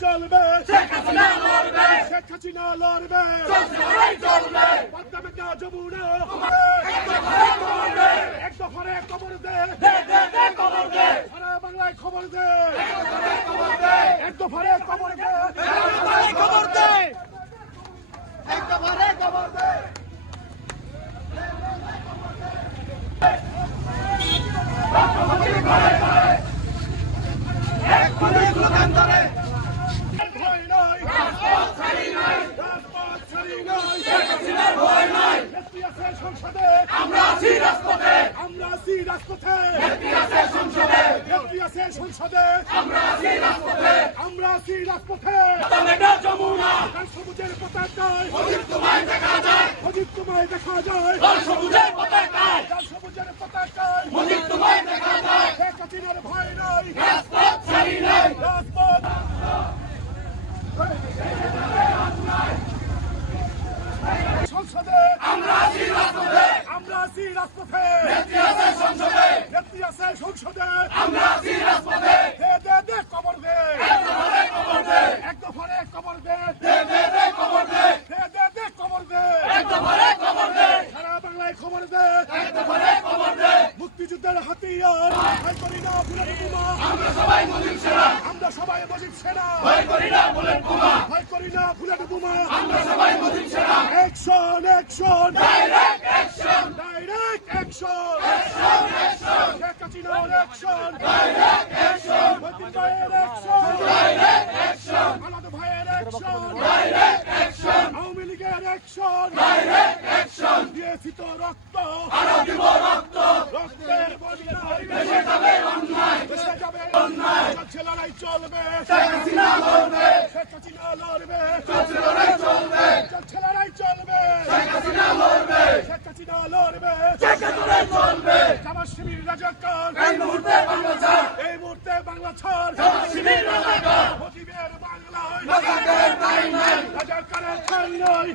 চলবে শেখ হাসিনা লড়বে পদ্মা মেঘনা যমুনা এক দফারে খবর দে সারা বাংলায় খবর দে এক দফারে খবর দে এক দফারে খবর দে আমরা আছি রাজপথে সংসদে আমরা আছি রাজপথে সবুজের পতাকায় তোমায় দেখা যায় সবুজের পতাকায় তোমায় দেখা যায় শেখ হাসিনার ভয় নাই রাজপথ ছাড়ি নাই রাজপথ সংসদে আমরা আছি রাজপথে নেত্রী আছে সংসদে আমরা আছি রাজপথে দে খবর দে এক দফারে খবর দে খবর দে খবর দে সারা বাংলায় খবর দে মুক্তিযুদ্ধের হাতিয়ার ভয় করি না বুলেট বোমা আমরা সবাই মুজিব সেনা ভয় করি না বুলেট বোমা আমরা সবাই মুজিব সেনা অ্যাকশন ডাইরেক্ট অ্যাকশন শেখ হাসিনার অ্যাকশন ডাইরেক্ট অ্যাকশন মতিন ভাইয়ের অ্যাকশন আলাদ ভাইয়ের অ্যাকশন আওয়ামী লীগের অ্যাকশন দিয়েছি তো রক্ত আরো দিব রক্তের বন্যায় দেশে যাবে অন্যায় চলছে লড়াই চলবে শেখ হাসিনা লড়বে চলছে লড়াই চলবে জামাত শিবির রাজাকার এই মুহূর্তে বাংলা ছাড় জামাত শিবির রাজাকার মুজিবের বাংলায় রাজাকারের ঠাঁই নাই